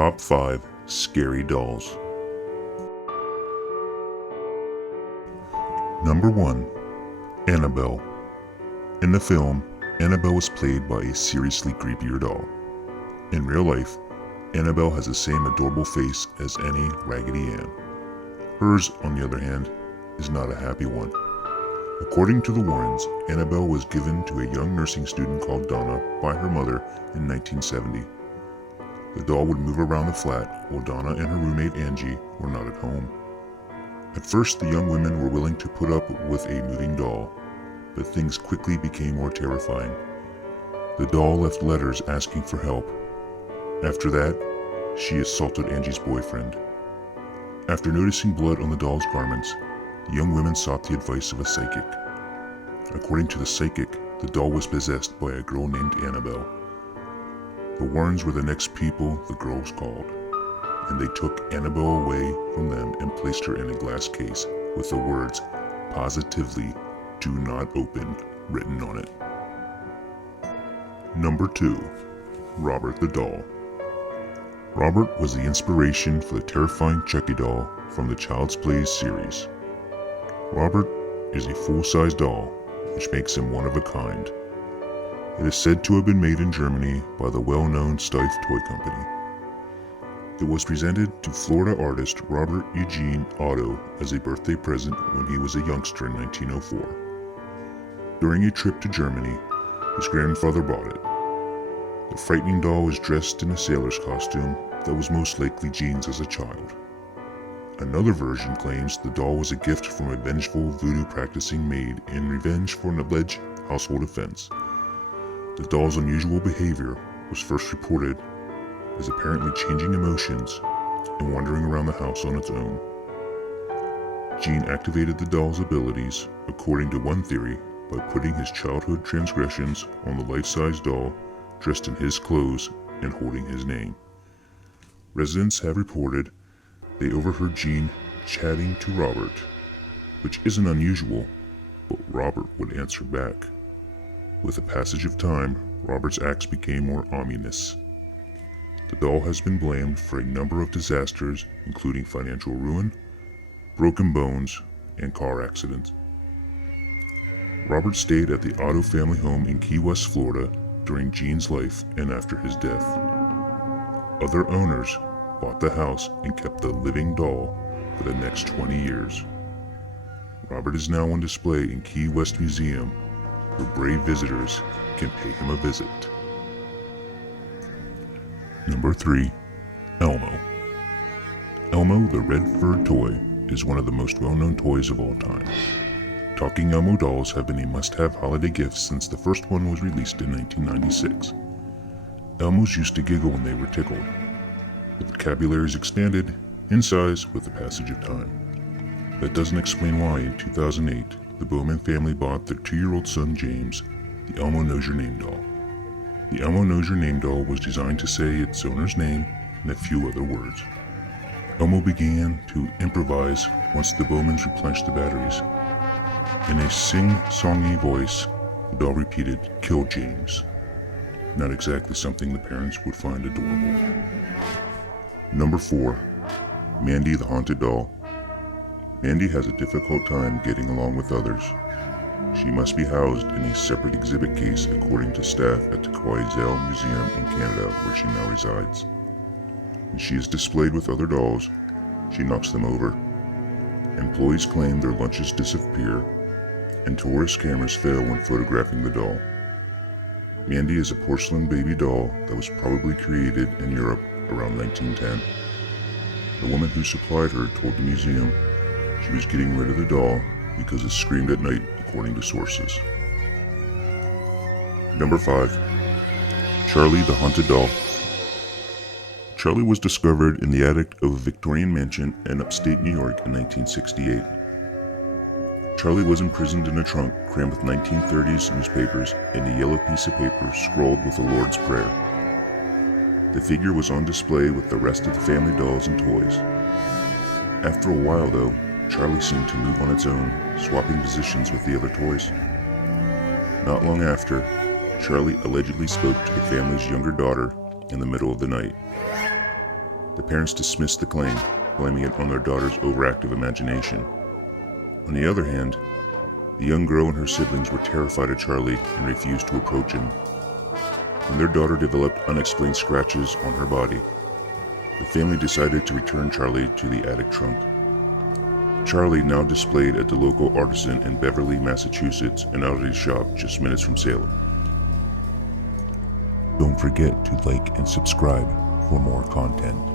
Top 5 Scary Dolls. Number 1. Annabelle. In the film, Annabelle was played by a seriously creepier doll. In real life, Annabelle has the same adorable face as any Raggedy Ann. Hers, on the other hand, is not a happy one. According to the Warrens, Annabelle was given to a young nursing student called Donna by her mother in 1970. The doll would move around the flat while Donna and her roommate Angie were not at home. At first, the young women were willing to put up with a moving doll, but things quickly became more terrifying. The doll left letters asking for help. After that, she assaulted Angie's boyfriend. After noticing blood on the doll's garments, the young women sought the advice of a psychic. According to the psychic, the doll was possessed by a girl named Annabelle. The Warrens were the next people the girls called, and they took Annabelle away from them and placed her in a glass case with the words, "Positively do not open," written on it. Number 2. Robert the Doll. Robert was the inspiration for the terrifying Chucky doll from the Child's Play series. Robert is a full-size doll, which makes him one of a kind. It is said to have been made in Germany by the well-known Steiff Toy Company. It was presented to Florida artist Robert Eugene Otto as a birthday present when he was a youngster in 1904. During a trip to Germany, his grandfather bought it. The frightening doll was dressed in a sailor's costume that was most likely Gene's as a child. Another version claims the doll was a gift from a vengeful voodoo practicing maid in revenge for an alleged household offense. The doll's unusual behavior was first reported as apparently changing emotions and wandering around the house on its own. Gene activated the doll's abilities, according to one theory, by putting his childhood transgressions on the life-size doll dressed in his clothes and holding his name. Residents have reported they overheard Gene chatting to Robert, which isn't unusual, but Robert would answer back. With the passage of time, Robert's acts became more ominous. The doll has been blamed for a number of disasters, including financial ruin, broken bones, and car accidents. Robert stayed at the Otto family home in Key West, Florida during Gene's life and after his death. Other owners bought the house and kept the living doll for the next 20 years. Robert is now on display in Key West Museum, where brave visitors can pay him a visit. Number 3. Elmo. Elmo the Red Furred Toy is one of the most well-known toys of all time. Talking Elmo dolls have been a must-have holiday gift since the first one was released in 1996. Elmos used to giggle when they were tickled. The vocabulary is expanded in size with the passage of time. That doesn't explain why in 2008, the Bowman family bought their 2-year-old son James the Elmo Knows Your Name doll. The Elmo Knows Your Name doll was designed to say its owner's name and a few other words. Elmo began to improvise once the Bowmans replenished the batteries. In a sing-songy voice, the doll repeated, "Kill James." Not exactly something the parents would find adorable. Number 4. Mandy the Haunted Doll. Mandy has a difficult time getting along with others. She must be housed in a separate exhibit case according to staff at the Quetzal Museum in Canada, where she now resides. When she is displayed with other dolls, she knocks them over. Employees claim their lunches disappear, and tourist cameras fail when photographing the doll. Mandy is a porcelain baby doll that was probably created in Europe around 1910. The woman who supplied her told the museum she was getting rid of the doll because it screamed at night, according to sources. Number 5. Charlie the Haunted Doll. Charlie was discovered in the attic of a Victorian mansion in upstate New York in 1968. Charlie was imprisoned in a trunk crammed with 1930s newspapers and a yellow piece of paper scrawled with the Lord's Prayer. The figure was on display with the rest of the family dolls and toys. After a while, though, Charlie seemed to move on its own, swapping positions with the other toys. Not long after, Charlie allegedly spoke to the family's younger daughter in the middle of the night. The parents dismissed the claim, blaming it on their daughter's overactive imagination. On the other hand, the young girl and her siblings were terrified of Charlie and refused to approach him. When their daughter developed unexplained scratches on her body, the family decided to return Charlie to the attic trunk. Charlie now displayed at the local artisan in Beverly, Massachusetts, an oddity shop just minutes from Salem. Don't forget to like and subscribe for more content.